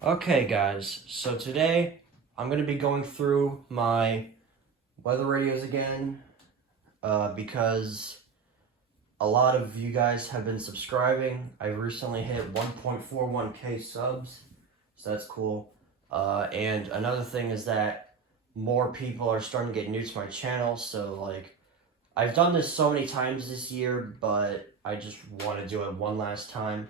Okay, guys, so today I'm going to be going through my weather radios again because a lot of you guys have been subscribing. I recently hit 1.41k subs, so that's cool. And another thing is that more people are starting to get new to my channel, so I've done this so many times this year, but I just want to do it one last time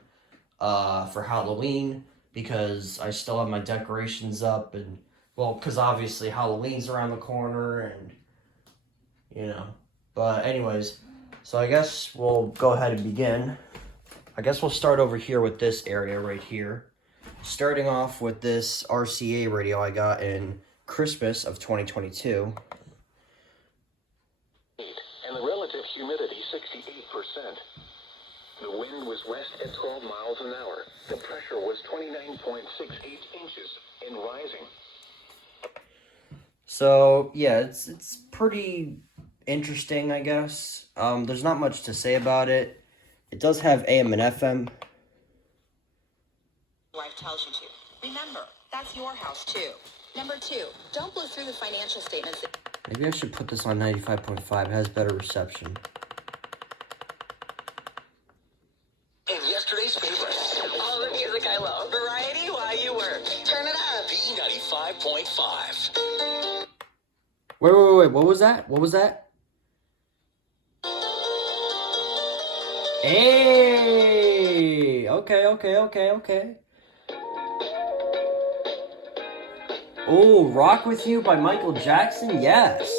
for Halloween because I still have my decorations up and well, because obviously Halloween's around the corner and you know. But anyways, so I guess we'll go ahead and begin. I guess we'll start over here with this area right here. Starting off with this RCA radio I got in Christmas of 2022. And the relative humidity 68%. The wind was west at 12 miles an hour. The pressure was 29.68 inches and rising. So yeah, it's pretty interesting, I guess. There's not much to say about it. It does have AM and FM. Wife tells you to. Remember, that's your house too. Number 2, don't blow through the financial statements. Maybe I should put this on 95.5. It has better reception. In yesterday's paper, All the music I love. Variety while you work. Turn it up. B95.5. Wait. What was that? What was that? Hey! Okay. Oh, Rock With You by Michael Jackson? Yes.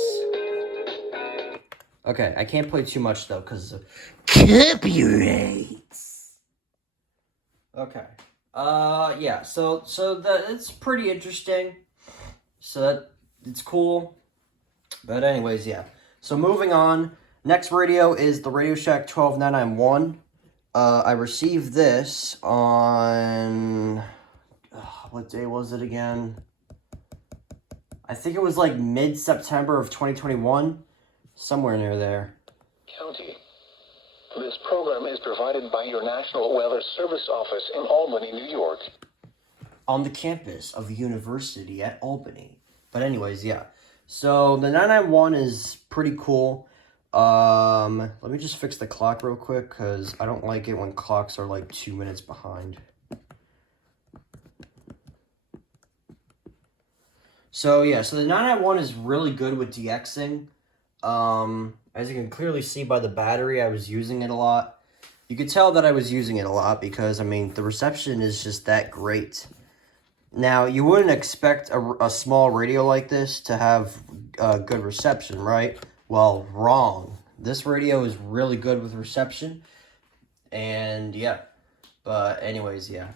Okay, I can't play too much though, because of copyrights. Okay. Yeah, so it's pretty interesting. So that it's cool. But anyways, yeah. So moving on. Next radio is the Radio Shack 12991. I received this on what day was it again? I think it was like mid-September of 2021, somewhere near there. County. This program is provided by your National Weather Service office in Albany, New York. On the campus of the university at Albany. But anyways, yeah. So the 991 is pretty cool. Let me just fix the clock real quick because I don't like it when clocks are like 2 minutes behind. So yeah, so the 991 is really good with DXing. As you can clearly see by the battery, I was using it a lot. You could tell that I was using it a lot because, I mean, the reception is just that great. Now, you wouldn't expect a small radio like this to have good reception, right? Well, wrong. This radio is really good with reception. And, yeah. But, anyways, yeah.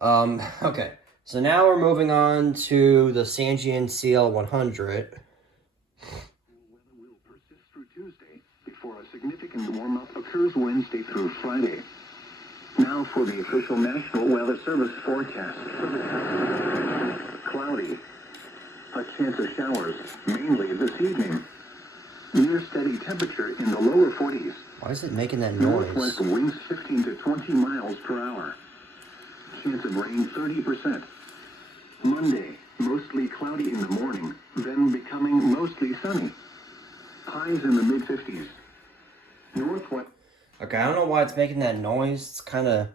Okay. So now we're moving on to the Sangean CL100. Weather will persist through Tuesday before a significant warm-up occurs Wednesday through Friday. Now for the official National Weather Service forecast. Cloudy. A chance of showers, mainly this evening. Near steady temperature in the lower 40s. Why is it making that noise? Northwest winds 15 to 20 miles per hour. Chance of rain 30%. Monday, mostly cloudy in the morning, then becoming mostly sunny. Highs in the mid-50s. Northwest. Okay, I don't know why it's making that noise. It's kind of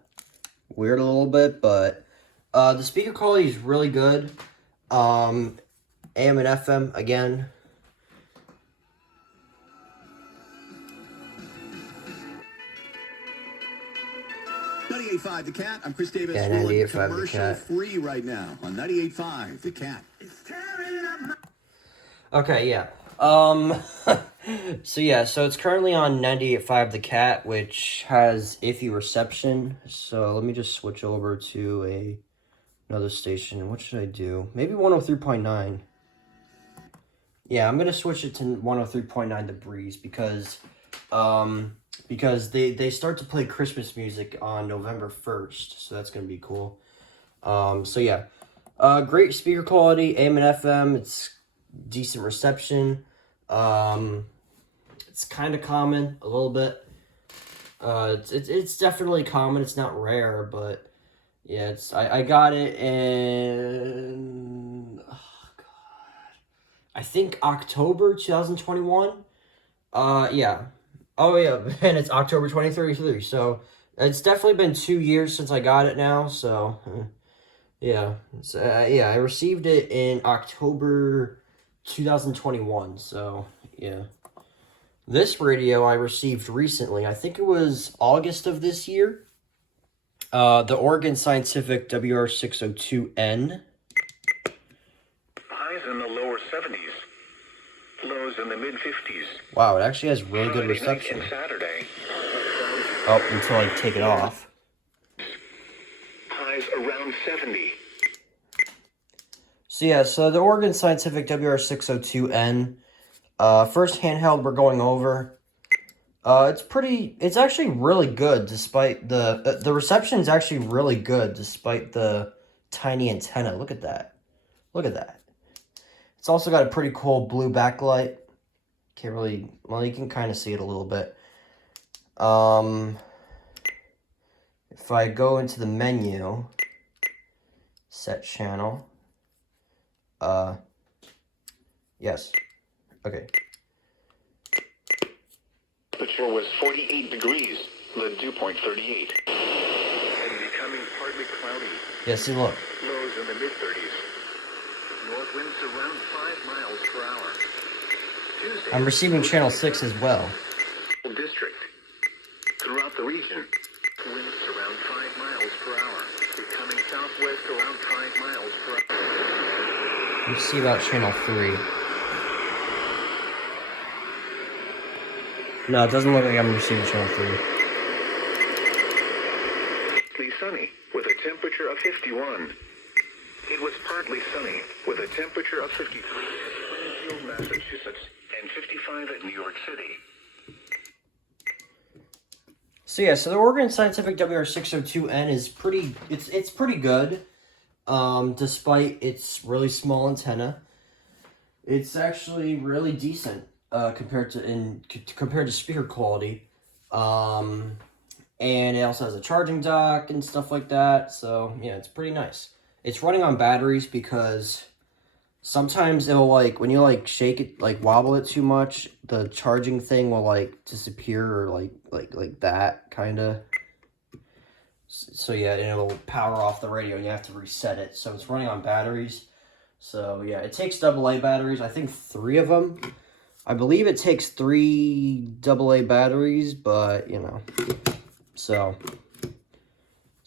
weird a little bit, but the speaker quality is really good. AM and FM, again. The Cat. I'm Chris Davis. Yeah, 98.5 The commercial Cat. free right now on 98.5 The Cat. Okay, yeah. So it's currently on 98.5 The Cat, which has iffy reception. So let me just switch over to another station. What should I do? Maybe 103.9. Yeah, I'm gonna switch it to 103.9 The Breeze because they start to play Christmas music on November 1st, so that's gonna be cool. So yeah, great speaker quality, AM and FM. It's decent reception. It's kind of common a little bit. It's definitely common. It's not rare, but Yeah, I got it in, oh God, I think October 2021. Yeah. Oh yeah, and it's October 2033. So it's definitely been 2 years since I got it now. So yeah, yeah, I received it in October 2021. So yeah, this radio I received recently. I think it was August of this year. The Oregon Scientific WR602N. Highs in the lower 70s. Lows in the mid-50s. Wow, it actually has really good Friday night reception. and Saturday. Oh, until I take it off. Highs around 70. So yeah, so the Oregon Scientific WR602N. First handheld we're going over. It's actually really good despite the reception is actually really good despite the tiny antenna. Look at that. Look at that. It's also got a pretty cool blue backlight. Can't really, well, you can kind of see it a little bit. If I go into the menu, set channel, yes, okay. Temperature was 48 degrees, the dew point 38. And becoming partly cloudy. Yeah, see, look. Lows in the mid-30s. North winds around 5 miles per hour. Tuesday, I'm receiving channel 6 as well. District. Throughout the region, winds around 5 miles per hour. Becoming southwest around 5 miles per hour. Let me see about channel 3. No, it doesn't look like I'm receiving channel 3. Partly sunny with a temperature of 51. It was partly sunny with a temperature of 53 at Springfield, Massachusetts, and 55 at New York City. So yeah, so the Oregon Scientific WR602N is it's pretty good. Despite its really small antenna, it's actually really decent compared to speaker quality. And it also has a charging dock and stuff like that. So yeah, it's pretty nice. It's running on batteries because sometimes it'll when you shake it, wobble it too much, the charging thing will disappear or like that kind of. So yeah, and it'll power off the radio and you have to reset it. So it's running on batteries. So yeah, it takes AA batteries. I think 3 of them. I believe it takes 3 AA batteries, but you know. So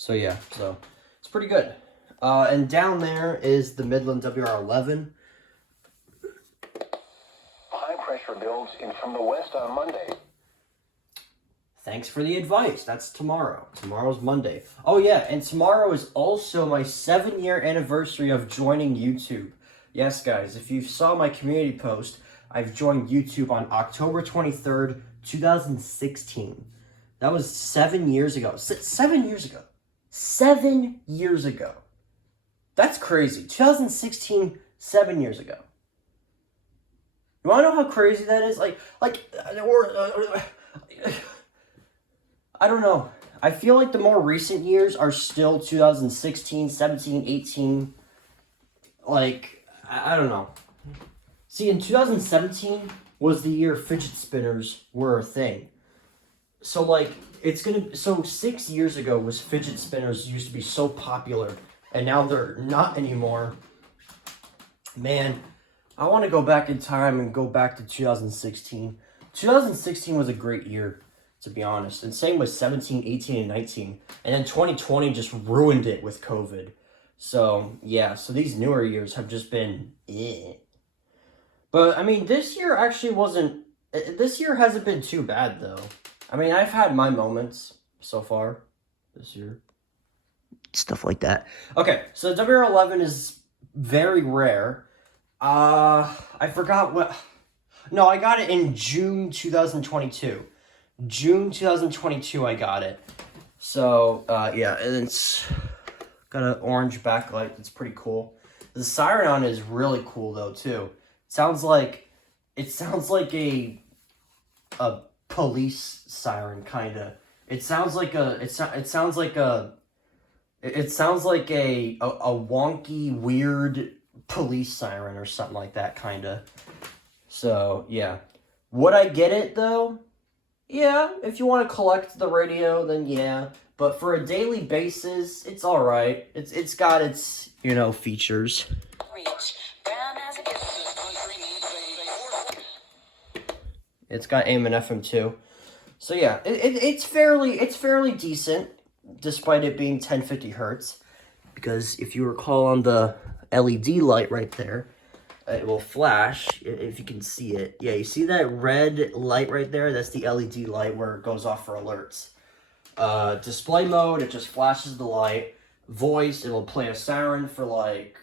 yeah, so it's pretty good. And down there is the Midland WR11. High pressure builds in from the west on Monday. Thanks for the advice. That's tomorrow. Tomorrow's Monday. Oh yeah, and tomorrow is also my 7-year anniversary of joining YouTube. Yes, guys, if you saw my community post, I've joined YouTube on October 23rd, 2016. That was 7 years ago. 7 years ago. 7 years ago. That's crazy. 2016, 7 years ago. You want to know how crazy that is? I don't know. I feel like the more recent years are still 2016, 17, 18. I don't know. See, in 2017 was the year fidget spinners were a thing. So, so 6 years ago was fidget spinners used to be so popular, and now they're not anymore. Man, I want to go back in time and go back to 2016. 2016 was a great year, to be honest. And same with 17, 18, and 19. And then 2020 just ruined it with COVID. So, yeah. So these newer years have just been eh. But, I mean, this year actually wasn't... This year hasn't been too bad, though. I mean, I've had my moments so far this year. Stuff like that. Okay, so WR11 is very rare. I forgot what... No, I got it in June 2022. June 2022 I got it. So, yeah, and it's got an orange backlight that's pretty cool. The siren on is really cool, though, too. It sounds like a police siren, kind of. It sounds like a It sounds like a wonky, weird police siren or something like that, kind of. So, yeah. Would I get it, though? Yeah, if you want to collect the radio, then yeah. But for a daily basis, it's alright. It's got its, features. It's got AM and FM too. So yeah, it's fairly decent, despite it being 1050 hertz. Because if you recall on the LED light right there, it will flash, if you can see it. Yeah, you see that red light right there? That's the LED light where it goes off for alerts. Display mode, it just flashes the light. Voice, it will play a siren for like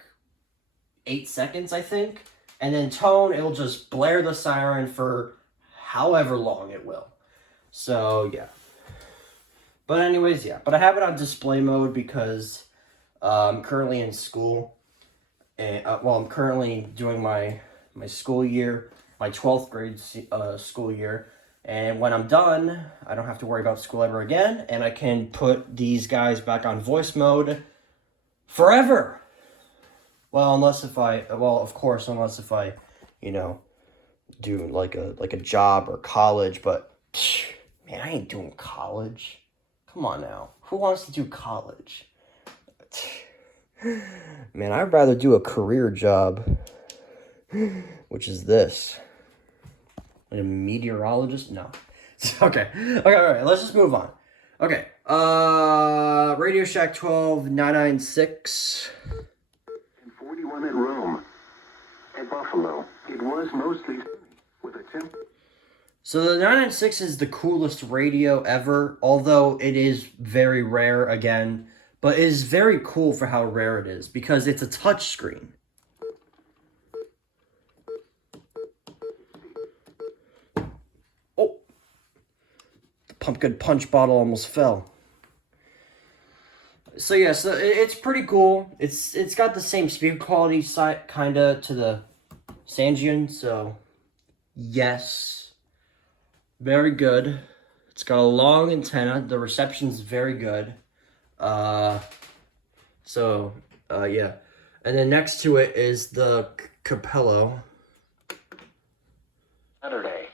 8 seconds, I think. And then tone, it will just blare the siren for however long it will. So, yeah. But anyways, yeah. But I have it on display mode because I'm currently in school. And, I'm currently doing my school year, my 12th grade school year. And when I'm done, I don't have to worry about school ever again. And I can put these guys back on voice mode forever. Well, unless if I do like a job or college, but man, I ain't doing college. Come on now. Who wants to do college? Man, I'd rather do a career job, which is this. Like a meteorologist? No. Okay, all right, let's just move on. Okay, Radio Shack 12996. 41 at Rome. At Buffalo, it was mostly with a temp. So the 996 is the coolest radio ever, although it is very rare again, but it is very cool for how rare it is, because it's a touch screen. Oh! The pumpkin punch bottle almost fell. So yeah, it's pretty cool. It's got the same speaker quality kinda to the Sangean, so yes, very good. It's got a long antenna. The reception's very good. Yeah, and then next to it is the Capello. Saturday.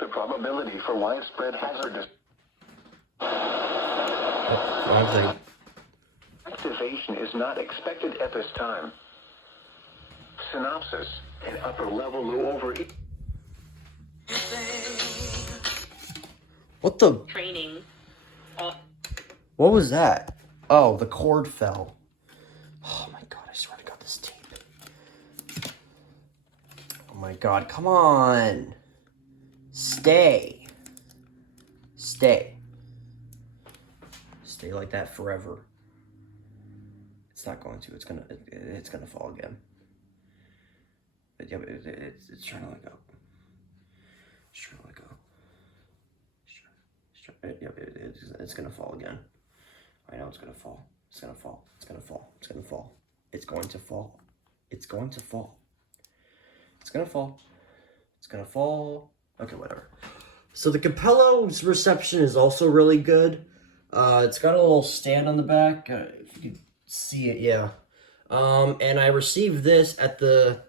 The probability for widespread hazardous Wrong thing. activation is not expected at this time. Synopsis: an upper level low over. What the? Training. What was that? Oh, the cord fell. Oh my god, I swear to god, this tape. Oh my god, come on. Stay. Stay like that forever. It's not going to. It's gonna fall again. But yeah, it's trying to let go. It's trying to let go. It's gonna fall again. I know it's gonna fall. It's gonna fall. It's gonna fall. It's gonna fall. It's going to fall. It's going to fall. It's gonna fall. It's gonna fall. Okay, whatever. So the Capello's reception is also really good. It's got a little stand on the back. If you can see it, yeah. And I received the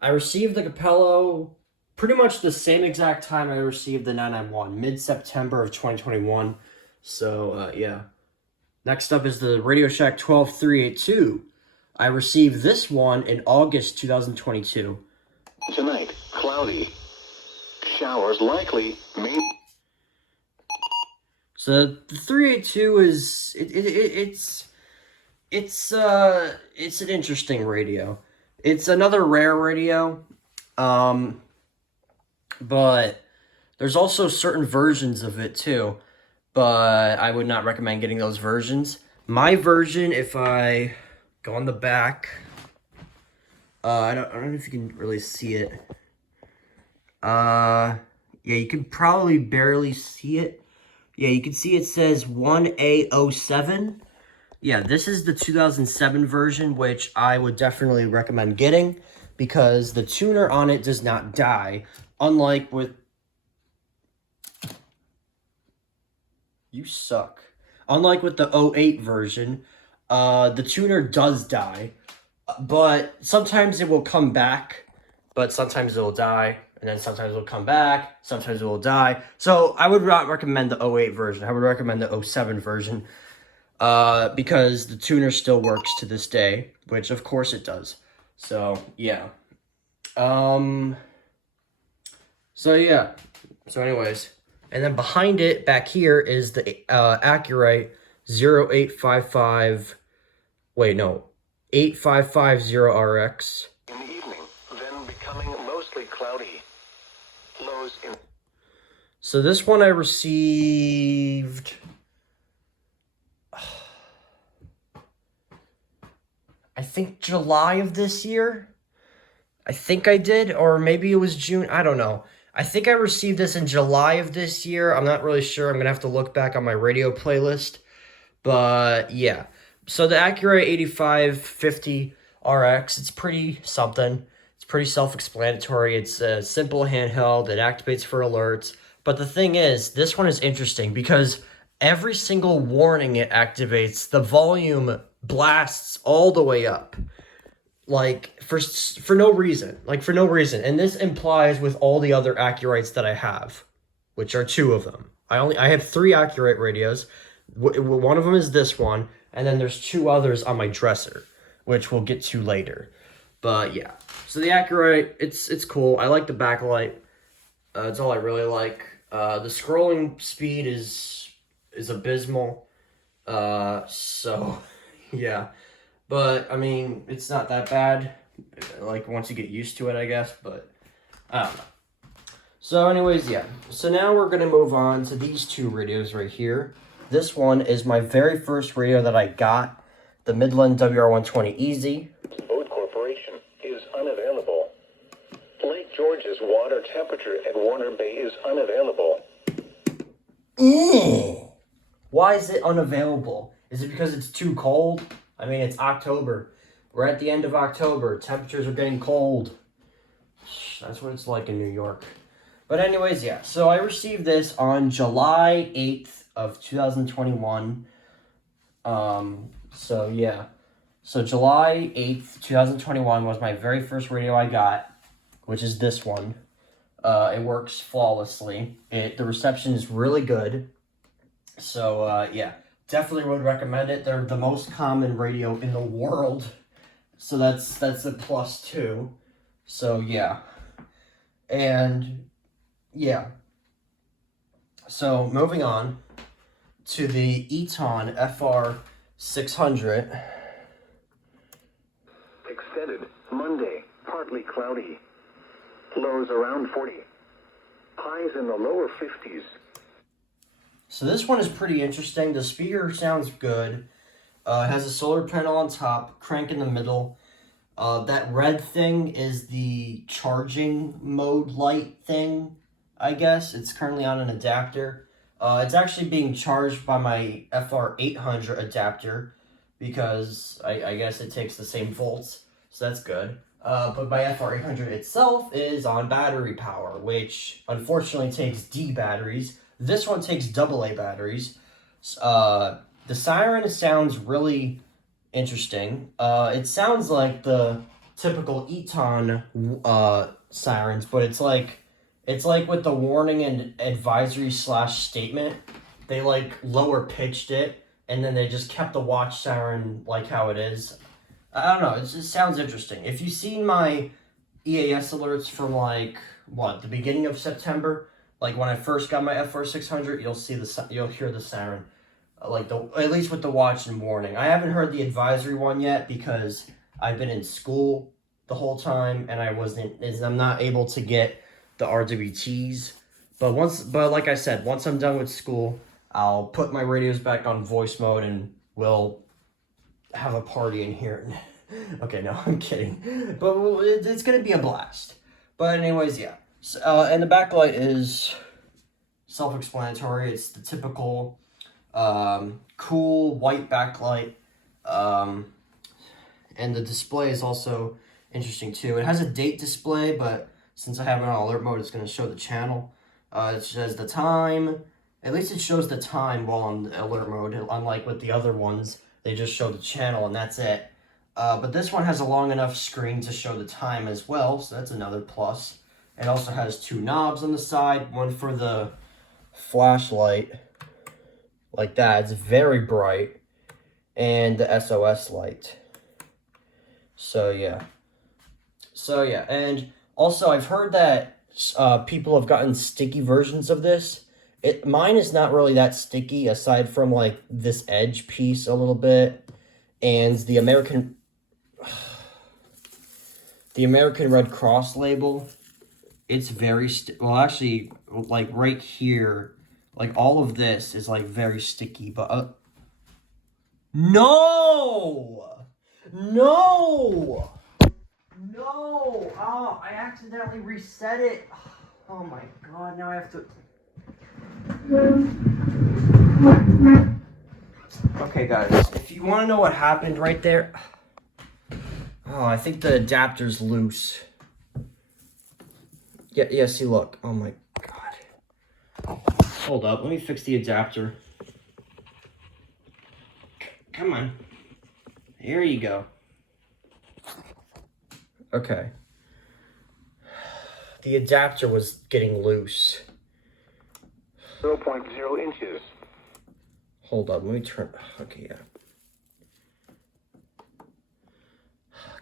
Capello pretty much the same exact time I received the 991, mid-September of 2021. So, yeah. Next up is the Radio Shack 12382. I received this one in August 2022. Tonight, cloudy. Showers likely. So the 382 is it's an interesting radio. It's another rare radio. But there's also certain versions of it too. But I would not recommend getting those versions. My version, if I go on the back, I don't know if you can really see it. Yeah, you can probably barely see it. Yeah, you can see it says 1A07. Yeah, this is the 2007 version, which I would definitely recommend getting because the tuner on it does not die, unlike with... You suck. Unlike with the 08 version, the tuner does die, but sometimes it will come back, but sometimes it will die, and then sometimes it will come back, sometimes it will die. So I would not recommend the 08 version. I would recommend the 07 version, because the tuner still works to this day, which of course it does. So yeah. So yeah. So anyways, and then behind it, back here, is the Accurate 0855. Wait, no, 8550RX. In the evening, then becoming mostly cloudy. Lows in So this one I received, I think July of this year. I think I did, or maybe it was June. I don't know. I think I received this in July of this year. I'm not really sure. I'm going to have to look back on my radio playlist. But yeah. So the Acura 8550 RX, it's pretty something. It's pretty self-explanatory. It's a simple handheld. It activates for alerts. But the thing is, this one is interesting because every single warning it activates, the volume blasts all the way up. Like, for no reason. Like, for no reason. And this implies with all the other Accurates that I have, which are 2 of them. I have 3 Accurate radios. One of them is this one, and then there's 2 others on my dresser, which we'll get to later. But yeah, so the Accurate, it's cool. I like the backlight. It's all I really like. The scrolling speed is abysmal. So yeah, but I mean, it's not that bad. Like once you get used to it, I guess. But I don't know. So anyways, yeah. So now we're gonna move on to these 2 radios right here. This one is my very first radio that I got, the Midland WR120 Easy. Boat Corporation is unavailable. Lake George's water temperature at Warner Bay is unavailable. Why is it unavailable? Is it because it's too cold? I mean, it's October. We're at the end of October. Temperatures are getting cold. That's what it's like in New York. But anyways, yeah. So I received this on July 8th of 2021. So yeah. So July 8th, 2021 was my very first radio I got, which is this one. It works flawlessly. The reception is really good. So yeah, definitely would recommend it. They're the most common radio in the world. So that's a plus 2. So yeah. And yeah. So moving on to the Eton FR600. Extended Monday, partly cloudy. Lows around 40. Highs in the lower 50s. So this one is pretty interesting. The speaker sounds good. It has a solar panel on top, crank in the middle. That red thing is the charging mode light thing, I guess. It's currently on an adapter. It's actually being charged by my FR800 adapter because I guess it takes the same volts, so that's good. But my FR800 itself is on battery power, which unfortunately takes D batteries. This one takes AA batteries. The siren sounds really interesting. It sounds like the typical Eton sirens, but it's like with the warning and advisory / statement, they like lower pitched it, and then they just kept the watch siren like how it is. I don't know, it just sounds interesting. If you've seen my EAS alerts from like, the beginning of September, like when I first got my FR600, you'll hear the siren. At least with the watch and warning. I haven't heard the advisory one yet because I've been in school the whole time and I'm not able to get the RWTs. But like I said, once I'm done with school, I'll put my radios back on voice mode and we'll have a party in here. Okay, no, I'm kidding. But it's gonna be a blast. But anyways, yeah. So, and the backlight is self-explanatory. It's the typical cool white backlight, and the display is also interesting too. It has a date display, but since I have it on alert mode, it's going to show the channel. It says the time. At least it shows the time while on alert mode, unlike with the other ones They just show the channel and that's it. But this one has a long enough screen to show the time as well, so that's another plus. It also has 2 knobs on the side, one for the flashlight, like that. It's very bright, and the SOS light. So yeah, and also I've heard that people have gotten sticky versions of this. Mine is not really that sticky, aside from like this edge piece a little bit, and the American Red Cross label. It's very well, actually, like right here, like all of this is like very sticky. But no. Oh, I accidentally reset it. Oh my god, now I have to. Okay, guys, if you want to know what happened right there. Oh, I think the adapter's loose. Yeah, see, look. Oh my god. Hold up, let me fix the adapter. Come on. Here you go. Okay. The adapter was getting loose. 0.0 inches. Hold up, let me turn. Okay, yeah.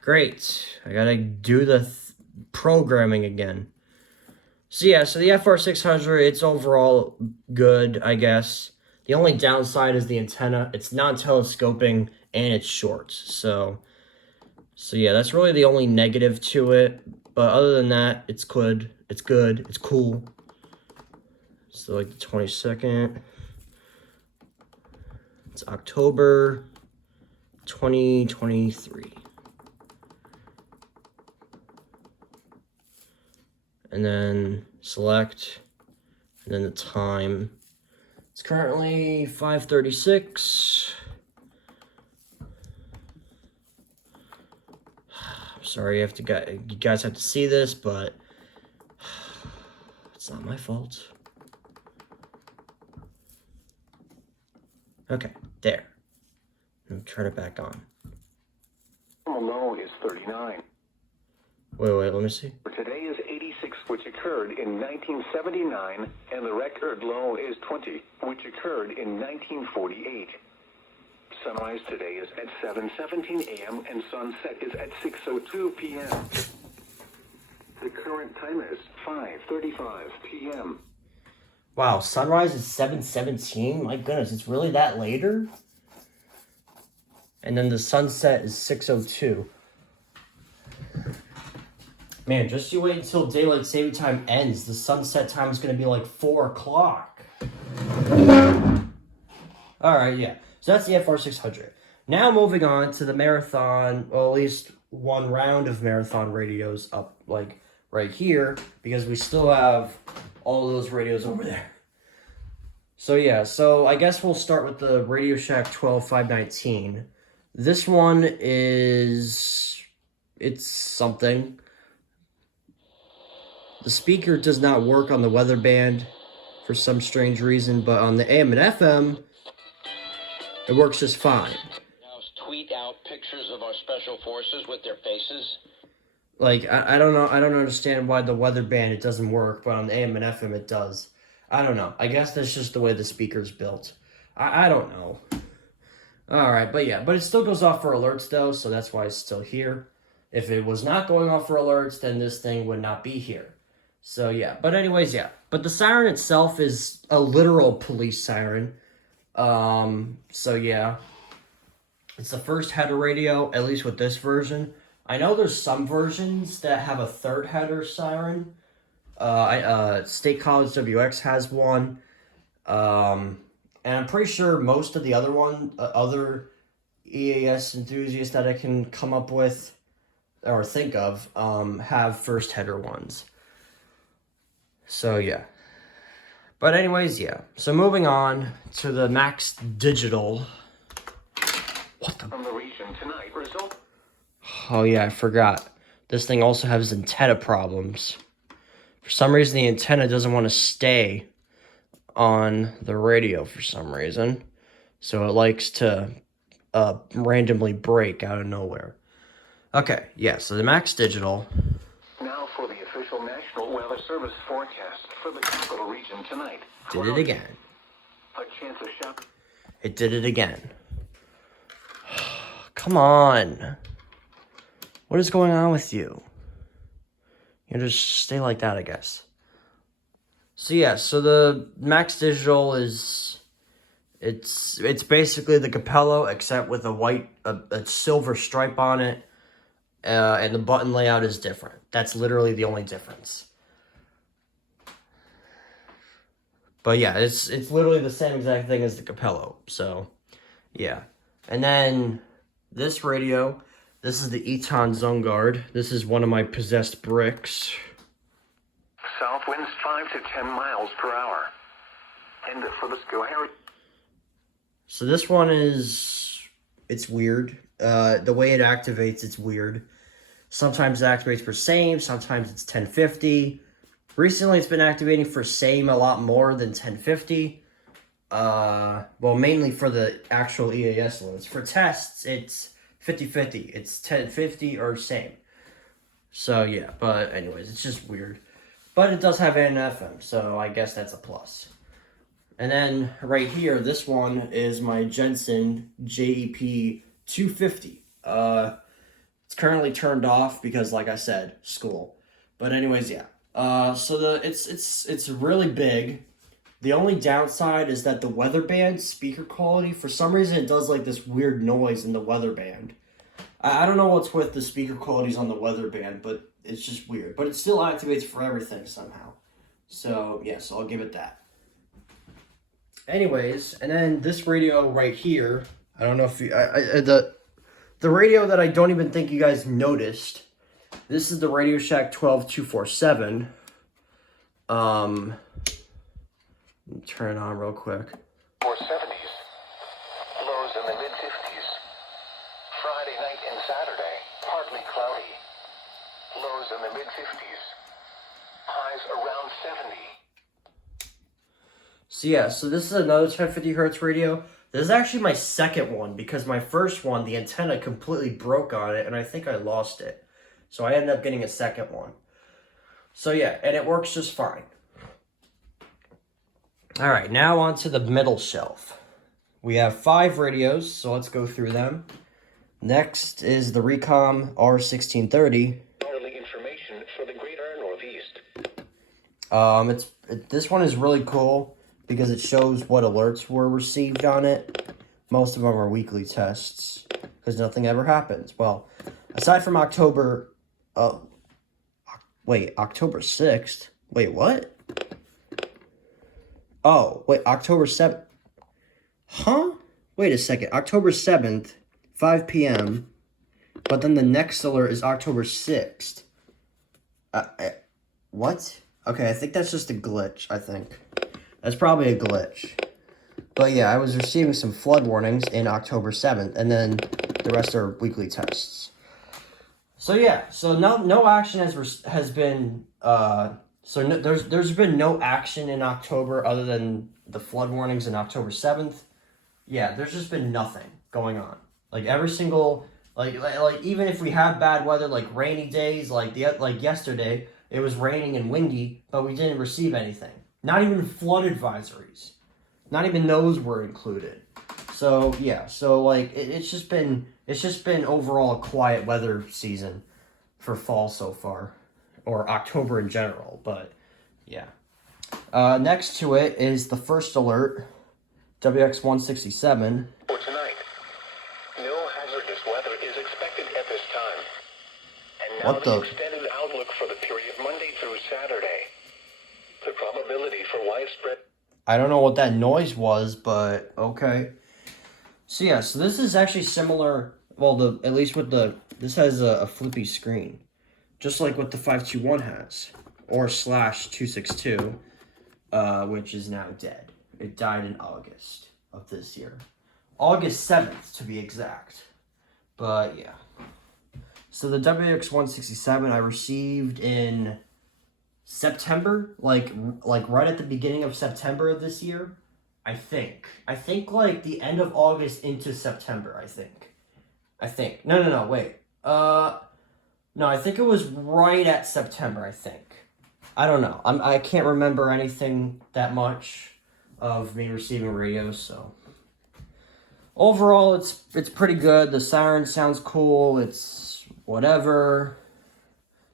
Great. I gotta do the programming again. So yeah, so the FR600, it's overall good, I guess. The only downside is the antenna. It's non-telescoping and it's short. So yeah, that's really the only negative to it. But other than that, it's good. It's good. It's cool. So like the 22nd. It's October 2023. And then select, and then the time. It's currently 5:36. I'm sorry you guys have to see this, but it's not my fault. Okay, there. Let me turn it back on. Low is 39. Wait, let me see. Today is 86, which occurred in 1979, and the record low is 20, which occurred in 1948. Sunrise today is at 7:17 a.m. and sunset is at 6:02 p.m. The current time is 5:35 p.m. Wow, sunrise is 7:17? My goodness, it's really that later? And then the sunset is 6:02. Man, just you wait until daylight saving time ends. The sunset time is going to be like 4 o'clock. Alright, yeah. So that's the FR600. Now moving on to the marathon, well, at least one round of marathon radios up, like, right here. Because we still have all those radios over there. So yeah, so I guess we'll start with the Radio Shack 12519. This one is... it's something. The speaker does not work on the weather band for some strange reason, but on the AM and FM, it works just fine. Now tweet out pictures of our special forces with their faces. Like, I don't know, I don't understand why the weather band, it doesn't work, but on the AM and FM, it does. I don't know. I guess that's just the way the speaker's built. I don't know. Alright, but yeah, but it still goes off for alerts, though, so that's why it's still here. If it was not going off for alerts, then this thing would not be here. So yeah, but anyways, yeah. But the siren itself is a literal police siren. So yeah. It's the first header radio, at least with this version. I know there's some versions that have a third header siren. State College WX has one. And I'm pretty sure most of the other other EAS enthusiasts that I can come up with or think of, have first header ones. So yeah. But anyways, yeah. So moving on to the Max Digital. What the? From the region tonight, result. Oh yeah, I forgot. This thing also has antenna problems. For some reason, the antenna doesn't want to stay on the radio for some reason. So it likes to randomly break out of nowhere. Okay, yeah, so the Max Digital. Now for the official National Weather Service forecast for the capital region tonight. Did it again. A chance of shower. It did it again. Come on. What is going on with you? You just stay like that, I guess. So yeah, so the Max Digital is it's basically the Capello except with a silver stripe on it, and the button layout is different. That's literally the only difference. But yeah, it's literally the same exact thing as the Capello. So yeah, and then this radio, this is the Eton Zone Guard. This is one of my possessed bricks. South winds 5 to 10 miles per hour. And for the Schoharie. So this one it's weird. The way it activates, it's weird. Sometimes it activates for same, sometimes it's 1050. Recently it's been activating for same a lot more than 1050. Well, mainly for the actual EAS loads. For tests, it's 50-50. It's 1050 or same. So yeah, but anyways, it's just weird. But it does have AM and FM, so I guess that's a plus. And then right here, this one is my Jensen JEP 250. It's currently turned off because, like I said, school. But anyways, yeah. So it's really big. The only downside is that the weather band speaker quality, for some reason, it does like this weird noise in the weather band. I don't know what's with the speaker qualities on the weather band, but it's just weird. But it still activates for everything somehow. So, yeah, so I'll give it that. Anyways, and then this radio right here, I don't know if you... The radio that I don't even think you guys noticed, this is the Radio Shack 12247. Let me turn it on real quick. 470s. Lows in the mid-50s. Friday night and Saturday, partly cloudy. Lows in the mid-50s. Highs around 70. So yeah, so this is another 1050 hertz radio. This is actually my second one because my first one, the antenna completely broke on it and I think I lost it. So I ended up getting a second one. So yeah, and it works just fine. Alright, now on to the middle shelf. We have 5 radios, so let's go through them. Next is the Recom R1630. Hourly information for the Greater Northeast. This one is really cool because it shows what alerts were received on it. Most of them are weekly tests because nothing ever happens. Well, aside from October 6th. Wait, what? Oh, wait, October 7th. Huh? Wait a second. October 7th, 5 p.m. But then the next alert is October 6th. What? Okay, I think that's just a glitch, I think. That's probably a glitch. But yeah, I was receiving some flood warnings in October 7th, and then the rest are weekly tests. So yeah, so no action has been, there's been no action in October other than the flood warnings in October 7th. Yeah, there's just been nothing going on. Like every single, like even if we have bad weather, like rainy days, like yesterday, it was raining and windy, but we didn't receive anything. Not even flood advisories. Not even those were included. So yeah, so like it's just been overall a quiet weather season for fall so far, or October in general. But yeah, next to it is the first alert, WX167. For tonight, no hazardous weather is expected at this time. And now What the? extended outlook for the period Monday through Saturday. The probability for widespread... I don't know what that noise was, but okay. So yeah, so this is actually similar, well, at least with this has a flippy screen. Just like what the 521 has. Or /262, which is now dead. It died in August of this year. August 7th, to be exact. But yeah. So the WX167 I received in September, like right at the beginning of September of this year. I think like the end of August into September, I think. No, wait. No, I think it was right at September, I think. I don't know. I can't remember anything that much of me receiving radios, so overall it's pretty good. The siren sounds cool. It's whatever.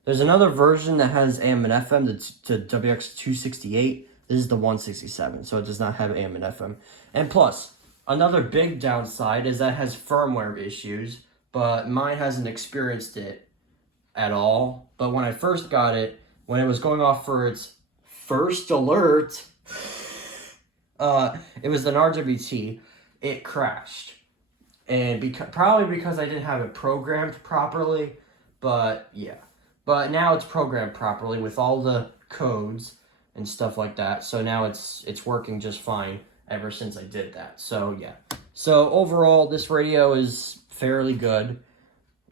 There's another version that has AM and FM, the WX268. This is the 167, so it does not have AM and FM. And plus, another big downside is that it has firmware issues, but mine hasn't experienced it at all. But when I first got it, when it was going off for its first alert, it was an RWT, it crashed. And probably because I didn't have it programmed properly, but yeah. But now it's programmed properly with all the codes and stuff like that. So now it's working just fine ever since I did that. So yeah. So overall, this radio is fairly good,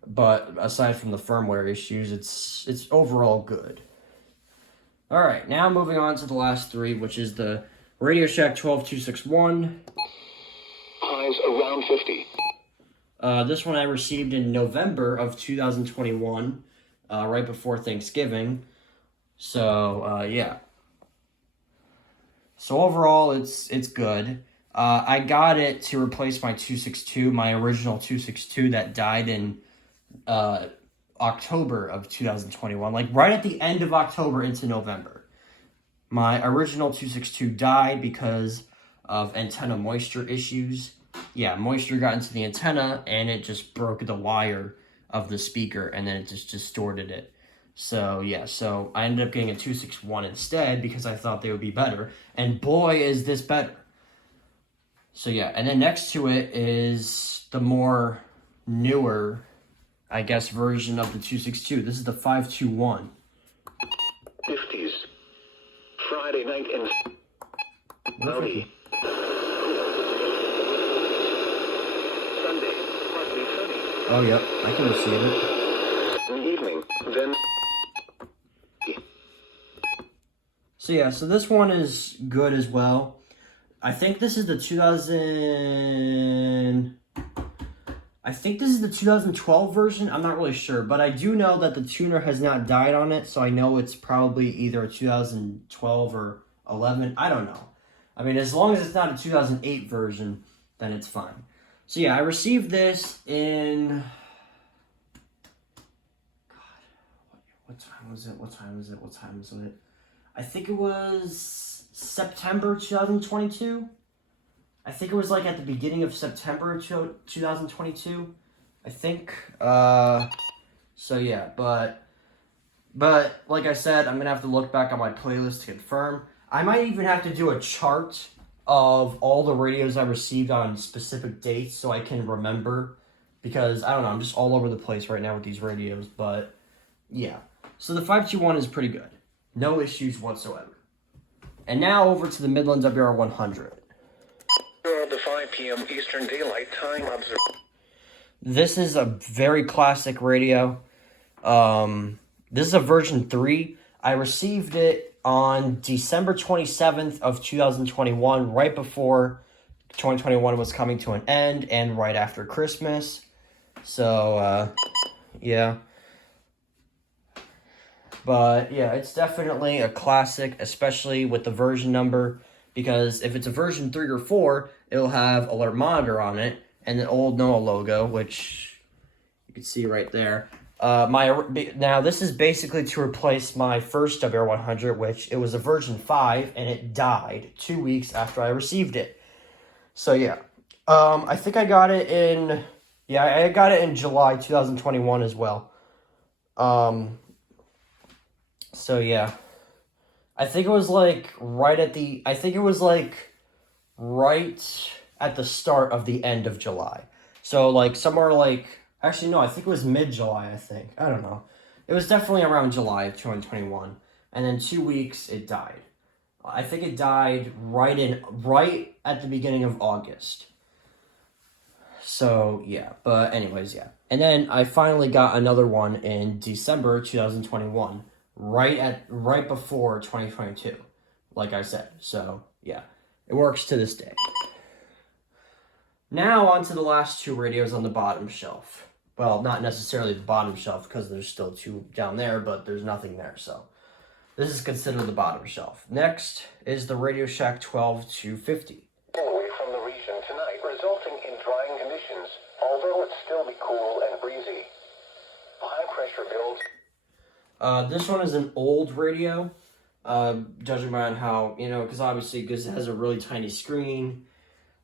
but aside from the firmware issues, it's overall good. All right, now moving on to the last three, which is the Radio Shack 12261. Highs around 50. This one I received in November of 2021, right before Thanksgiving. So yeah. So overall, it's good. I got it to replace my 262, my original 262 that died in October of 2021, like right at the end of October into November. My original 262 died because of antenna moisture issues. Yeah, moisture got into the antenna and it just broke the wire of the speaker and then it just distorted it. So yeah, so I ended up getting a 261 instead because I thought they would be better. And boy, is this better. So yeah, and then next to it is the more newer, I guess, version of the 262. This is the 521. 50s. Friday night in cloudy. Sunday, partly sunny. Oh, yep, I can receive it. In the evening, then. So yeah, so this one is good as well. I think this is the 2012 version. I'm not really sure, but I do know that the tuner has not died on it, so I know it's probably either a 2012 or 11. I don't know. I mean, as long as it's not a 2008 version, then it's fine. So yeah, I received this in... God, what time was it? I think it was September 2022. I think it was like at the beginning of September 2022. I think. So yeah, but like I said, I'm gonna have to look back on my playlist to confirm. I might even have to do a chart of all the radios I received on specific dates so I can remember, because I don't know, I'm just all over the place right now with these radios. But yeah, so the 521 is pretty good. No issues whatsoever. And now over to the Midland WR100. The 5 p.m. Eastern Daylight Time observation. This is a very classic radio. This is a version 3. I received it on December 27th of 2021, right before 2021 was coming to an end and right after Christmas. So, yeah. But yeah, it's definitely a classic, especially with the version number, because if it's a version 3 or 4, it'll have Alert Monitor on it and the old NOAA logo, which you can see right there. Now this is basically to replace my first WR100, which it was a version 5 and it died 2 weeks after I received it. So yeah, I think I got it in July 2021 as well. So yeah, I think it was like right at the start of the end of July. So like somewhere like, actually no, I think it was mid-July, I don't know. It was definitely around July of 2021. And then 2 weeks it died. I think it died right at the beginning of August. So yeah, but anyways, yeah. And then I finally got another one in December 2021. Right before 2022, like I said. So yeah, It works to this day. Now on to the last two radios on the bottom shelf. Well, not necessarily the bottom shelf because there's still two down there, but there's nothing there, so this is considered the bottom shelf. Next is the Radio Shack 12250. Away from the region tonight, resulting in drying conditions, although it still be cool and breezy. High pressure builds. This one is an old radio, judging by on how, because obviously it has a really tiny screen.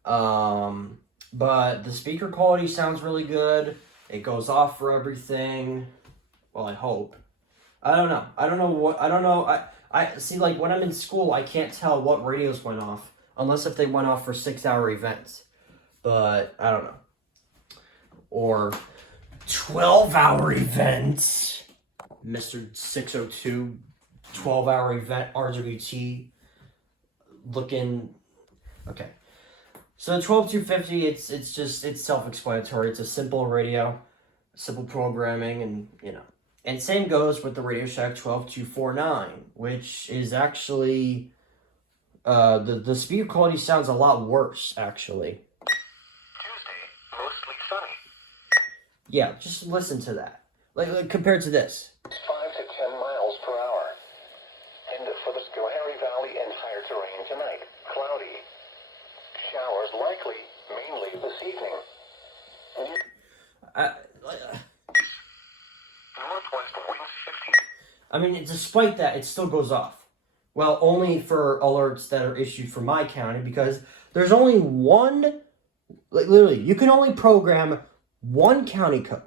But the speaker quality sounds really good. It goes off for everything. Well, I hope. I don't know. I see, like, when I'm in school, I can't tell what radios went off, unless if they went off for 6-hour events. But, I don't know. Or 12-hour events. Mr. 602, 12-hour event, RWT, looking, okay. So the 12250, it's self-explanatory. It's a simple radio, simple programming, and, And same goes with the Radio Shack 12249, which is actually, the speaker quality sounds a lot worse, actually. Tuesday, mostly sunny. Yeah, just listen to that. Like compared to this. 5 to 10 miles per hour. And for the Schoharie Valley and higher terrain tonight, cloudy. Showers likely, mainly this evening. Northwest winds 15. I mean, despite that, it still goes off. Well, only for alerts that are issued for my county, because there's only one, literally, you can only program one county code.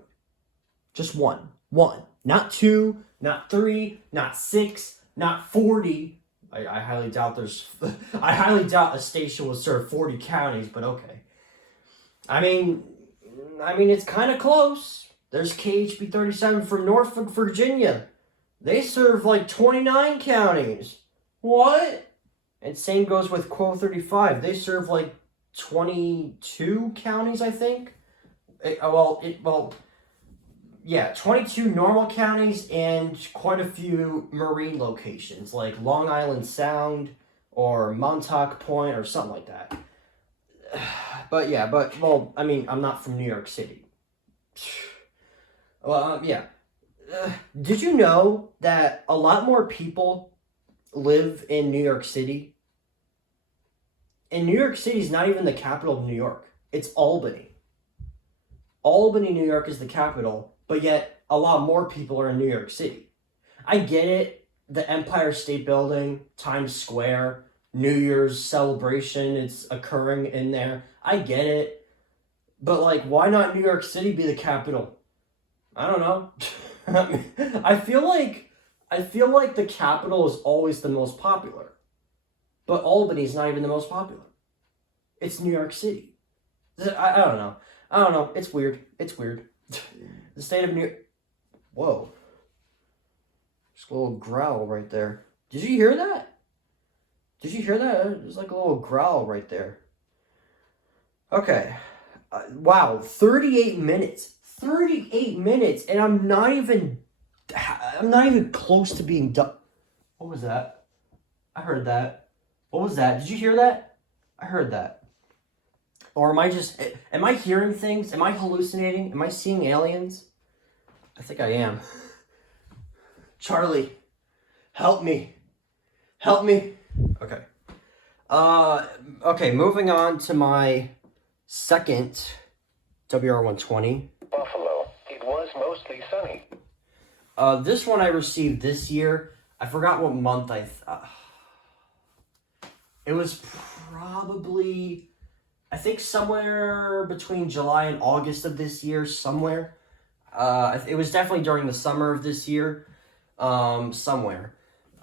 Just one. One. Not 2, not 3, not 6, not 40. I highly doubt I highly doubt a station will serve 40 counties, but okay. I mean, it's kind of close. There's KHB 37 for Norfolk, Virginia. They serve like 29 counties. What? And same goes with Quo 35. They serve like 22 counties, I think. 22 normal counties and quite a few marine locations, like Long Island Sound or Montauk Point or something like that. I'm not from New York City. Did you know that a lot more people live in New York City? And New York City is not even the capital of New York. It's Albany. Albany, New York is the capital. But yet, a lot more people are in New York City. I get it. The Empire State Building, Times Square, New Year's celebration, it's occurring in there. I get it. But, why not New York City be the capital? I don't know. I feel like the capital is always the most popular. But Albany's not even the most popular. It's New York City. I don't know. It's weird. The state of New York. Whoa. Just a little growl right there. Did you hear that? There's like a little growl right there. Okay. Wow. 38 minutes. 38 minutes. And I'm not even close to being done. What was that? I heard that. What was that? Did you hear that? I heard that. Or am I hearing things? Am I hallucinating? Am I seeing aliens? I think I am. Charlie, help me. Okay. Okay, moving on to my second WR120. Buffalo, it was mostly sunny. This one I received this year. I forgot what month it was probably, I think somewhere between July and August of this year, somewhere. It was definitely during the summer of this year, somewhere.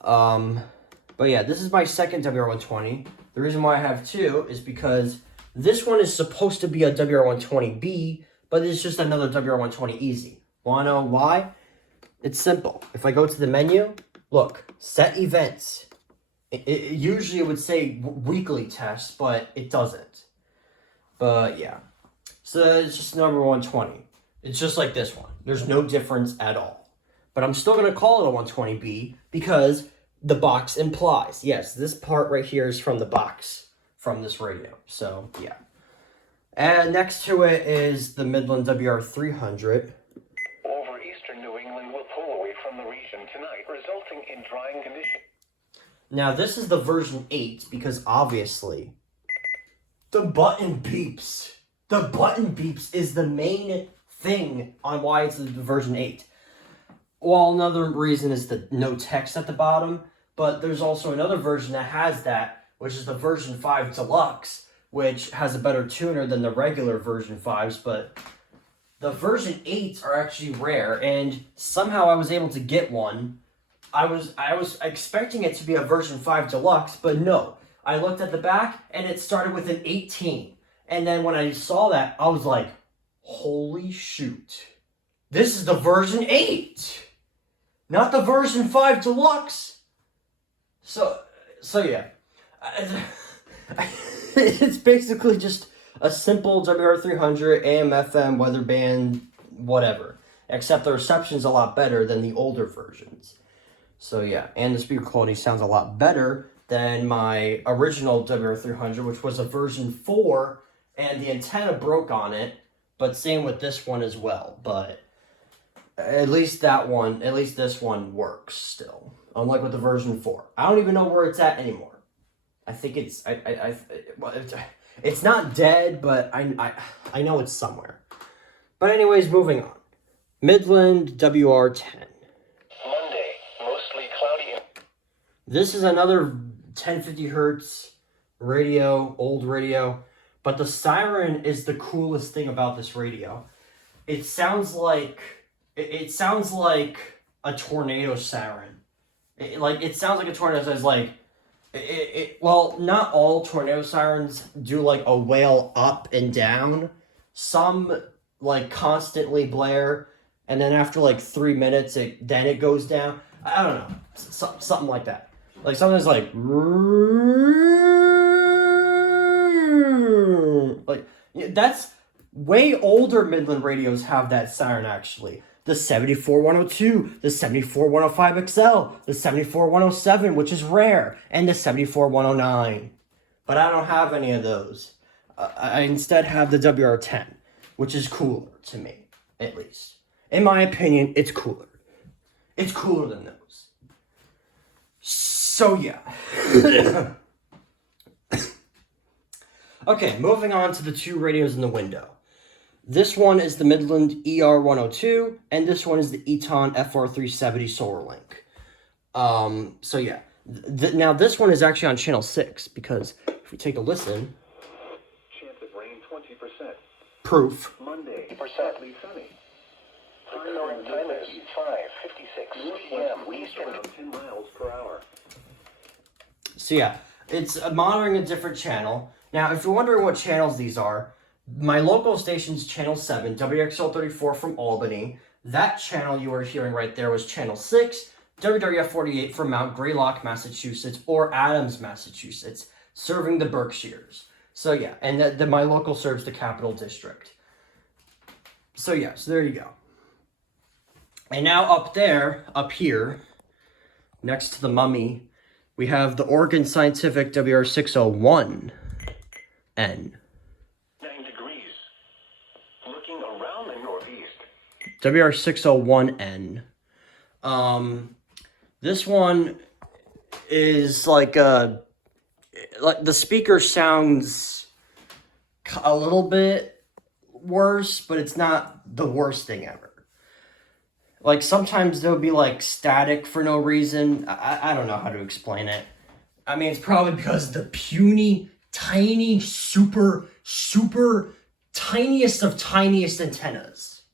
But yeah, this is my second WR120. The reason why I have two is because this one is supposed to be a WR120B, but it's just another WR120 Easy. Wanna know why? It's simple. If I go to the menu, look, set events. Usually it would say weekly tests, but it doesn't. But yeah. So it's just number 120. It's just like this one. There's no difference at all. But I'm still going to call it a 120B because the box implies. Yes, this part right here is from the box. from this radio. So, yeah. And next to it is the Midland WR300. Over eastern New England will pull away from the region tonight, resulting in drying conditions. Now, this is the version 8 because obviously the button beeps. The button beeps is the main thing on why it's the version 8. Well, another reason is the no text at the bottom, but there's also another version that has that, which is the version 5 Deluxe, which has a better tuner than the regular version 5s, but the version 8s are actually rare, and somehow I was able to get one. I was expecting it to be a version 5 Deluxe, but no. I looked at the back, and it started with an 18. And then when I saw that, I was like, holy shoot. This is the version 8! Not the version 5 Deluxe! So yeah. It's basically just a simple WR300, AM, FM, weather band, whatever. Except the reception's a lot better than the older versions. So yeah, and the speaker quality sounds a lot better than my original WR300, which was a version 4, and the antenna broke on it, but same with this one as well. But at least this one works still, unlike with the version 4. I don't even know where it's at anymore. I think it's it's not dead, but I know it's somewhere. But anyways, moving on. Midland WR10. Monday, mostly cloudy. This is another 1050 hertz radio, old radio, but the siren is the coolest thing about this radio. It sounds like a tornado siren. It sounds like a tornado siren. It's like well, not all tornado sirens do like a wail up and down. Some like constantly blare, and then after like 3 minutes, it goes down. I don't know, something like that. Like something's like that's way older. Midland radios have that siren actually. The 74102, the 74105 XL, the 74107, which is rare, and the 74109. But I don't have any of those. I instead have the WR10, which is cooler to me, at least. In my opinion, it's cooler. It's cooler than those. So yeah. Okay, moving on to the two radios in the window. This one is the Midland ER102, and this one is the Eton FR370 SolarLink. So yeah. Now this one is actually on channel 6, because if we take a listen... Chance of rain 20%. Proof. Monday, partly sunny. The current time is 5:56 p.m. Eastern. Around 10 miles per hour. So yeah, it's monitoring a different channel. Now, if you're wondering what channels these are, my local station's channel 7, WXL34 from Albany. That channel you are hearing right there was channel 6, WWF48 from Mount Greylock, Massachusetts, or Adams, Massachusetts, serving the Berkshires. So yeah, and my local serves the Capital District. So yeah, so there you go. And now up here, next to the Mummy, we have the Oregon Scientific WR601N. 9 degrees. Looking around the northeast. WR601N. This one is like the speaker sounds a little bit worse, but it's not the worst thing ever. Like sometimes there'll be like static for no reason. I don't know how to explain it. I mean, it's probably because the puny, tiny, super tiniest of tiniest antennas.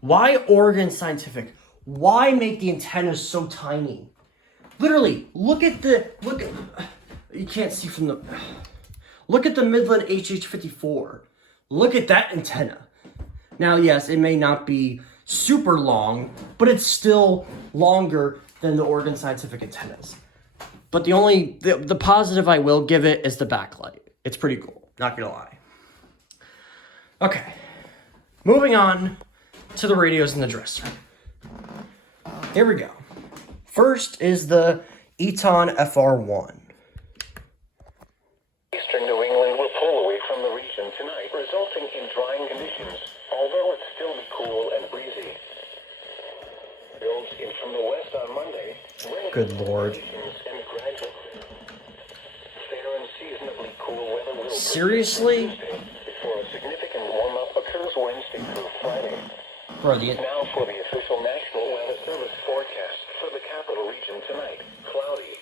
Why Oregon Scientific? Why make the antennas so tiny? Literally, look at you can't see from the, look at the Midland HH54. Look at that antenna. Now, yes, it may not be super long, but it's still longer than the Oregon Scientific antennas. But the positive I will give it is the backlight. It's pretty cool, not gonna lie. Okay, moving on to the radios in the dresser. Here we go. First is the Eton FR1. Eastern New England. in from the west on Monday. Good Lord. And gradual, fair and seasonably cool weather will Seriously? before a significant warm-up occurs Wednesday through Friday. Bro, Now for the official National Weather Service forecast for the capital region tonight. Cloudy.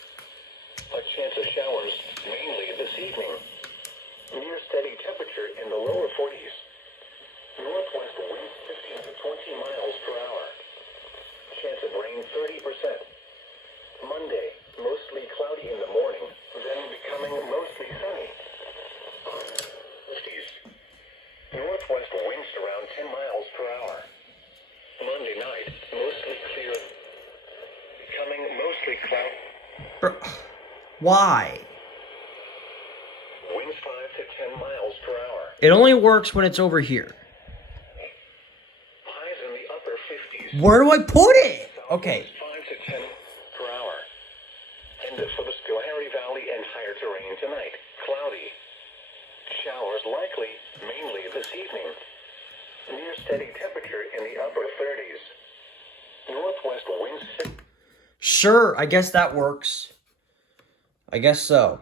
A chance of showers, mainly this evening. Near steady temperature in the lower 40s. Northwest winds 15 to 20 miles per hour. Chance of rain 30%. Monday, mostly cloudy in the morning, then becoming mostly sunny. 50s. Northwest winds around 10 miles per hour. Monday night, mostly clear, becoming mostly cloudy. why? Winds 5 to 10 miles per hour. It only works when it's over here. Highs in the upper 50s. Where do I put it? Okay. 5 to 10 per hour. And for the Schoharie Valley and higher terrain tonight, cloudy. Showers likely, mainly this evening. Near steady temperature in the upper 30s. Northwest winds. Sure, I guess that works. I guess so.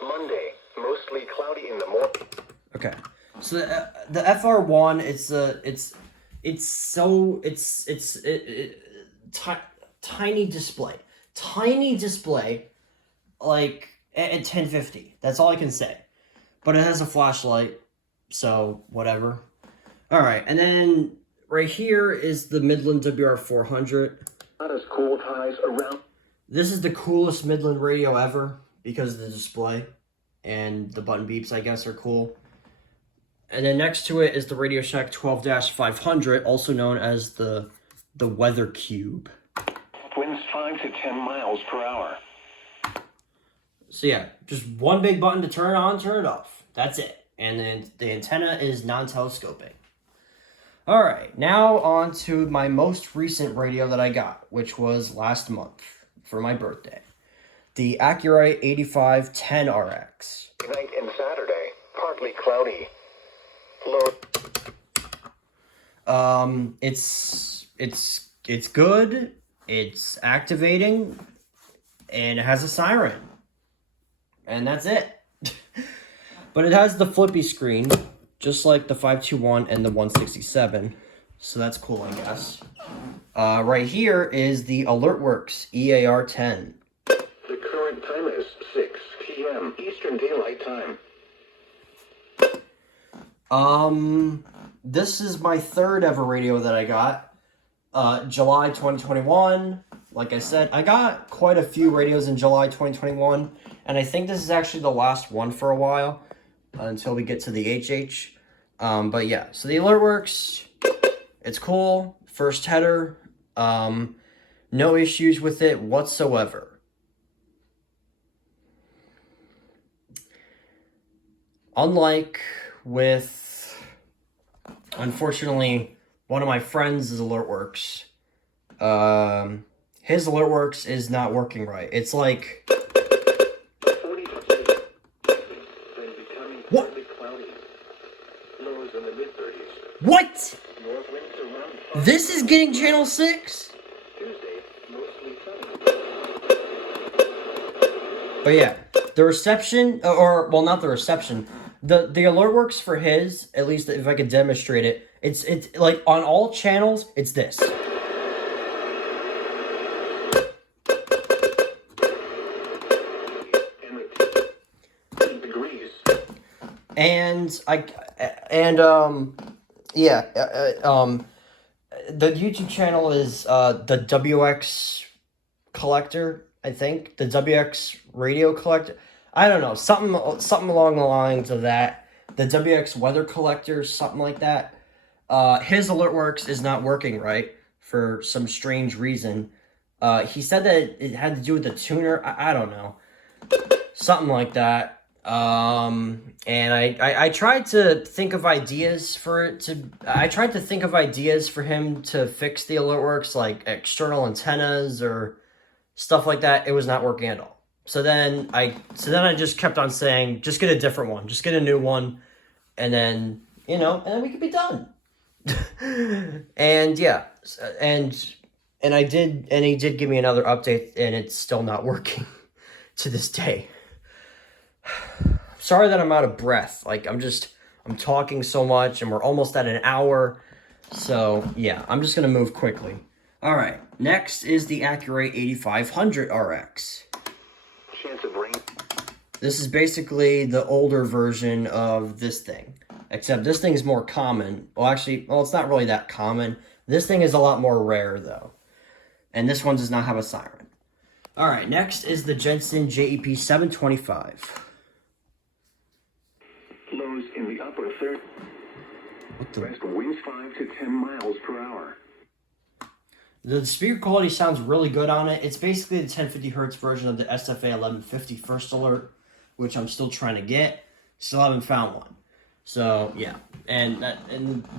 Monday, mostly cloudy in the morning. Okay. So the FR1, tiny display. Tiny display, like at 1050. That's all I can say. But it has a flashlight, so whatever. All right, and then right here is the Midland WR400. Not as cold highs around. This is the coolest Midland radio ever because of the display, and the button beeps, I guess, are cool. And then next to it is the Radio Shack 12-500, also known as the Weather Cube. Winds 5 to 10 miles per hour. So yeah, just one big button to turn it on, turn it off. That's it. And then the antenna is non-telescoping. All right, now on to my most recent radio that I got, which was last month for my birthday. The Accurite 8510RX. Night and Saturday, partly cloudy. Low. It's good. It's activating, and it has a siren. And that's it. But it has the flippy screen, just like the 521 and the 167. So that's cool, I guess. Right here is the AlertWorks EAR10. The current time is 6 p.m. Eastern Daylight Time. This is my third ever radio that I got. July 2021. Like I said, I got quite a few radios in July 2021. And I think this is actually the last one for a while. Until we get to the HH. But yeah, so the AlertWorks, it's cool. First header. No issues with it whatsoever. Unlike with, unfortunately, one of my friends' AlertWorks. His AlertWorks is not working right. It's like... What? What? This is getting channel 6? But yeah, the reception, well, not the reception. The AlertWorks for his, at least if I could demonstrate it, it's like on all channels, it's this. The YouTube channel is the WX Collector, I think. The WX Radio Collector. I don't know, something along the lines of that. The WX Weather Collector, something like that. His AlertWorks is not working right for some strange reason. He said that it had to do with the tuner. I don't know. Something like that. And I tried to think of ideas for him to fix the AlertWorks, like external antennas or stuff like that. It was not working at all. So then I just kept on saying, just get a different one, just get a new one, and then, and then we could be done. And yeah, and he did give me another update, and it's still not working to this day. Sorry that I'm out of breath. Like, I'm talking so much, and we're almost at an hour. So yeah, I'm just gonna move quickly. All right, next is the Accuray 8500 RX. Chance of rain. This is basically the older version of this thing, except this thing is more common. Well, actually, it's not really that common. This thing is a lot more rare, though. And this one does not have a siren. All right, next is the Jensen JEP 725. Lows in the upper third. West winds 5 to 10 miles per hour. The speaker quality sounds really good on it. It's basically the 1050 hertz version of the SFA 1150 First Alert, which I'm still trying to get. Still haven't found one. So yeah, and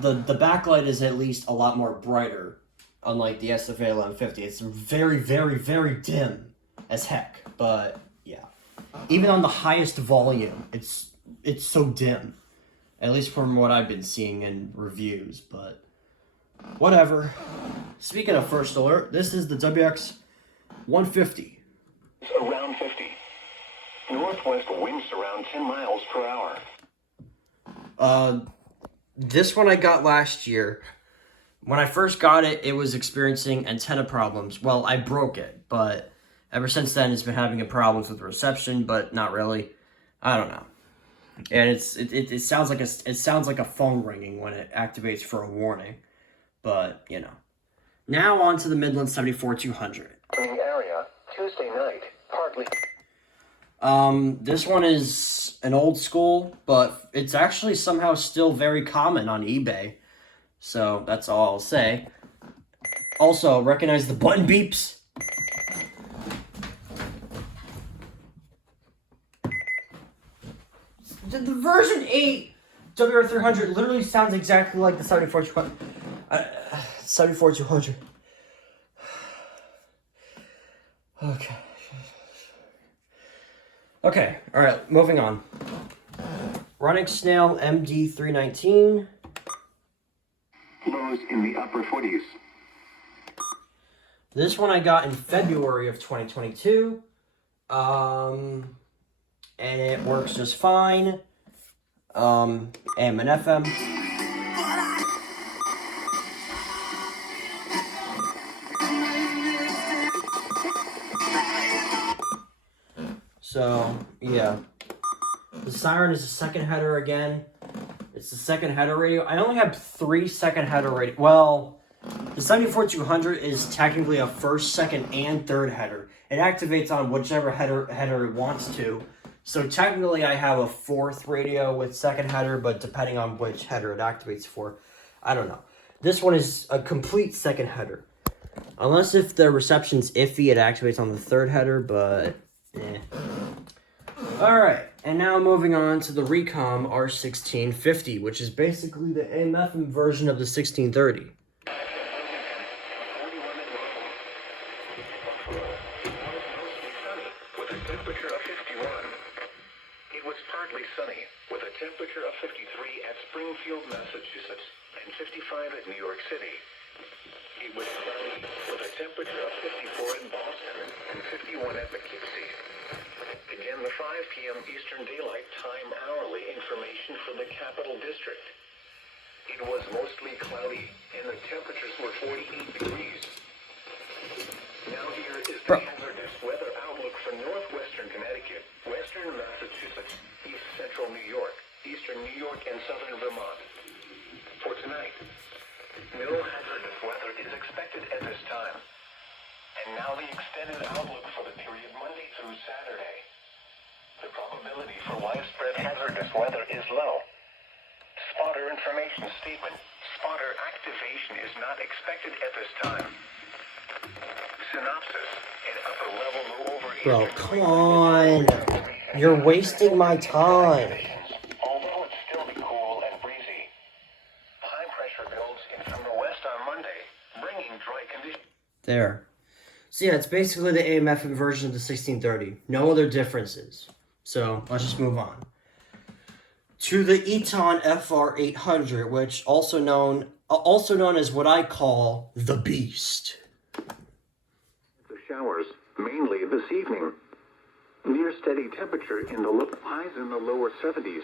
the backlight is at least a lot more brighter, unlike the SFA 1150. It's very, very, very dim as heck. But yeah, even on the highest volume, it's so dim. At least from what I've been seeing in reviews, but whatever. Speaking of First Alert, this is the WX 150. Around 50. Northwest winds around 10 miles per hour. This one I got last year. When I first got it, it was experiencing antenna problems. Well, I broke it, but ever since then it's been having problems with reception, but not really. I don't know. And it sounds like a phone ringing when it activates for a warning. But, you know. Now on to the Midland 74-200. In the area, Tuesday night, partly. This one is an old school, but it's actually somehow still very common on eBay. So that's all I'll say. Also, recognize the button beeps. The version 8 WR300 literally sounds exactly like the 74-200. 74-200. Okay. Okay, alright, moving on. Running Snail MD319. Lows in the upper 40s. This one I got in February of 2022. And it works just fine. AM and FM. So, yeah. The siren is a second header again. It's the second header radio. I only have 3 second header radio. Well, the 74-200 is technically a first, second, and third header. It activates on whichever header it wants to. So technically I have a 4th radio with second header, but depending on which header it activates for, I don't know. This one is a complete second header. Unless if the reception's iffy, it activates on the 3rd header, but Alright, and now moving on to the Recom R1650, which is basically the AM/FM version of the 1630. With a temperature of 51. It was partly sunny, with a temperature of 53 at Springfield, Massachusetts, and 55 at New York City. It was cloudy, with a temperature of 54 in Boston and 51 at Poughkeepsie. Again, the 5 p.m. Eastern Daylight Time hourly information from the Capital District. It was mostly cloudy, and the temperatures were 48 degrees. Now here is the hazardous weather outlook for northwestern Connecticut, western Massachusetts, east central New York, eastern New York, and southern Vermont. For tonight, no hazardous weather is expected at this time. And now the extended outlook for the period Monday through Saturday. The probability for widespread hazardous weather is low. Spotter information statement. Spotter activation is not expected at this time. Synopsis. An upper level low over Bro, come on. You're wasting my time. Although it's still be cool and breezy. High pressure builds in from the west on Monday, bringing dry conditions. There. So yeah, it's basically the AM/FM version of the 1630. No other differences. So let's just move on. To the Eton FR800, which also known also known as what I call the Beast. The showers, mainly this evening. Near steady temperature in the highs in the lower 70s.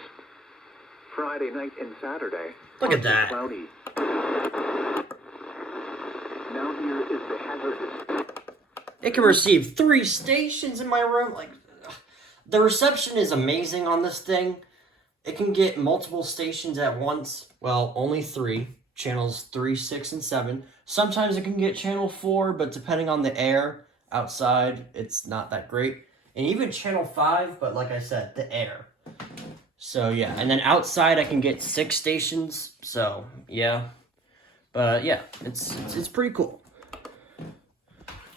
Friday night and Saturday. Look at partly that. Cloudy. Now here is the hazardous. It can receive 3 stations in my room. Like, the reception is amazing on this thing. It can get multiple stations at once. Well, only 3. Channels 3, 6, and 7. Sometimes it can get channel 4, but depending on the air outside, it's not that great. And even channel 5, but like I said, the air. So yeah, and then outside I can get 6 stations. So yeah, but yeah, it's pretty cool.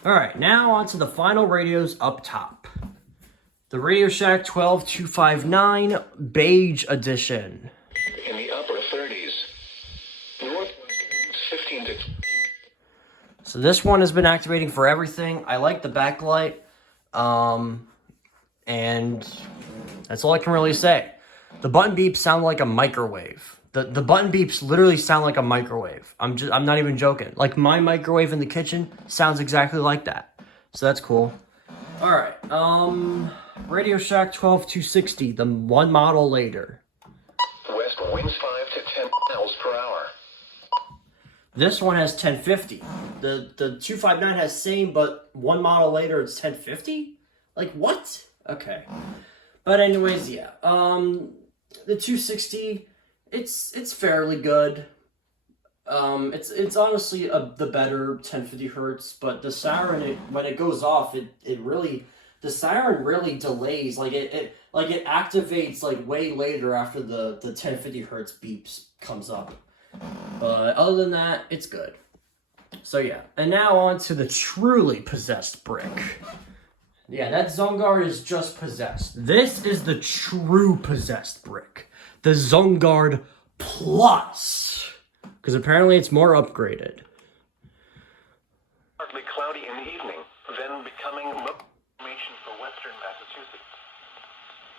All right, now on to the final radios up top. The Radio Shack 12259 Beige Edition. In the upper 30s. Northwest 15 to... So this one has been activating for everything. I like the backlight, and that's all I can really say. The button beeps sound like a microwave. The button beeps literally sound like a microwave. I'm not even joking. Like my microwave in the kitchen sounds exactly like that. So that's cool. All right. Radio Shack 12260, the one model later. West winds 5 to 10 miles per hour. This one has 1050. The 259 has same, but one model later it's 1050? Like what? Okay. But anyways, yeah. The 260, it's fairly good. It's honestly the better 1050 hertz, but the siren, when it goes off, the siren really delays. Like it activates like way later after the 1050 hertz beeps comes up. But other than that, it's good. So yeah, and now on to the truly possessed brick. Yeah, that Zongard is just possessed. This is the true possessed brick. The Zongard Plus. Because apparently it's more upgraded. Partly cloudy in the evening, then becoming formation for western Massachusetts.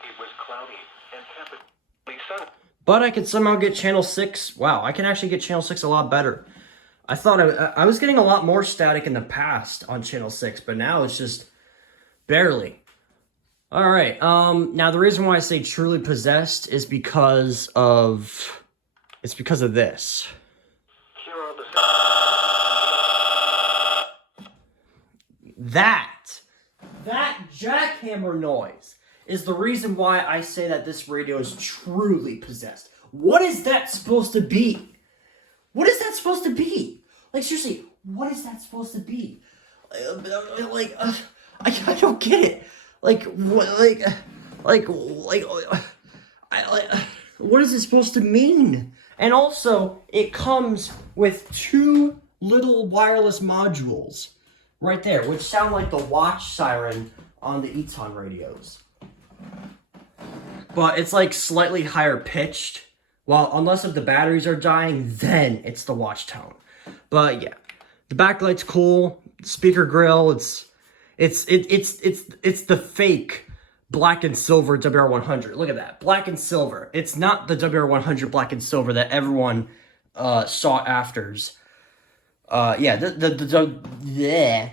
It was cloudy and temperately sunny. But I can somehow get channel 6. Wow, I can actually get channel 6 a lot better. I thought I was getting a lot more static in the past on channel 6, but now it's just barely. All right. Now the reason why I say truly possessed is because of this. Here are the That jackhammer noise is the reason why I say that this radio is truly possessed. What is that supposed to be? What is that supposed to be? Like what is that supposed to be? I don't get it. What is it supposed to mean? And also, it comes with 2 little wireless modules right there, which sound like the watch siren on the Eton radios. But it's like slightly higher pitched. Well, unless if the batteries are dying, then it's the watch tone. But yeah, the backlight's cool. Speaker grill, it's the fake black and silver WR100. Look at that, black and silver. It's not the WR100 black and silver that everyone sought afters. Yeah,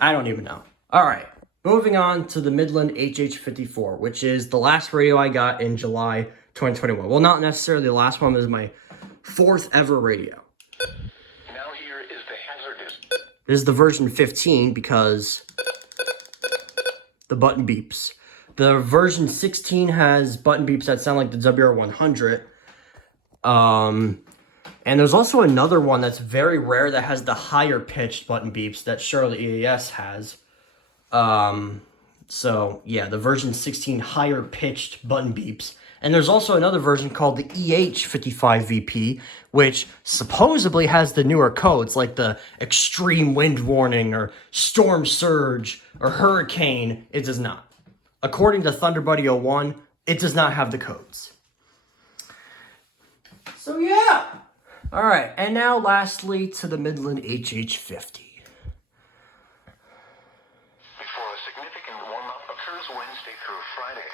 I don't even know. All right, moving on to the Midland HH54, which is the last radio I got in July 2021. Well, not necessarily the last one. This is my 4th ever radio. Now here is the hazardous. This is the version 15 because the button beeps. The version 16 has button beeps that sound like the WR100. And there's also another one that's very rare that has the higher pitched button beeps that Charlotte EAS has. So yeah, the version 16 higher pitched button beeps. And there's also another version called the EH55VP, which supposedly has the newer codes like the extreme wind warning or storm surge or hurricane. It does not. According to Thunderbuddy 01, it does not have the codes. So yeah. All right, and now lastly to the Midland HH50. Before a significant warm-up occurs Wednesday through Friday.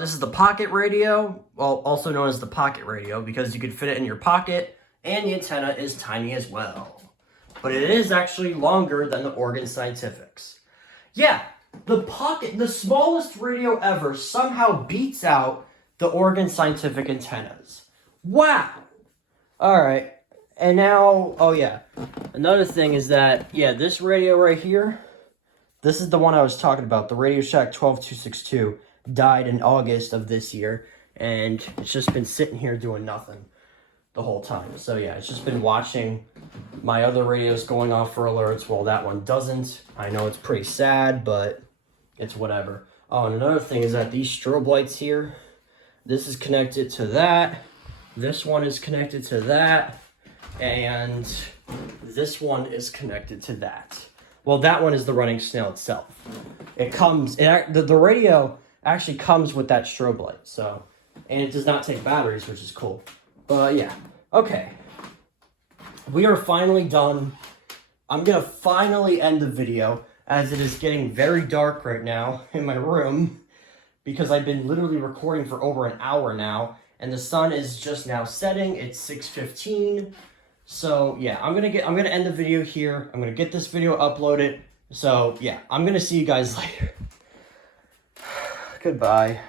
This is the pocket radio, well, also known as the pocket radio, because you could fit it in your pocket and the antenna is tiny as well. But it is actually longer than the Oregon Scientific's. Yeah, the smallest radio ever somehow beats out the Oregon Scientific antennas. Wow! Alright, and now, oh yeah, another thing is that, yeah, this radio right here, this is the one I was talking about, the Radio Shack 12262, died in August of this year, and it's just been sitting here doing nothing the whole time. So yeah, it's just been watching my other radios going off for alerts while that one doesn't. I know it's pretty sad, but it's whatever. Oh, and another thing is that these strobe lights here, this is connected to that, this one is connected to that, and this one is connected to that. Well, that one is the running snail itself. The radio actually comes with that strobe light, so, and it does not take batteries, which is cool. But yeah, okay. We are finally done. I'm gonna finally end the video, as it is getting very dark right now in my room, because I've been literally recording for over an hour now, and the sun is just now setting. It's 6:15. So yeah, I'm gonna end the video here. I'm gonna get this video uploaded. So yeah, I'm gonna see you guys later. Goodbye.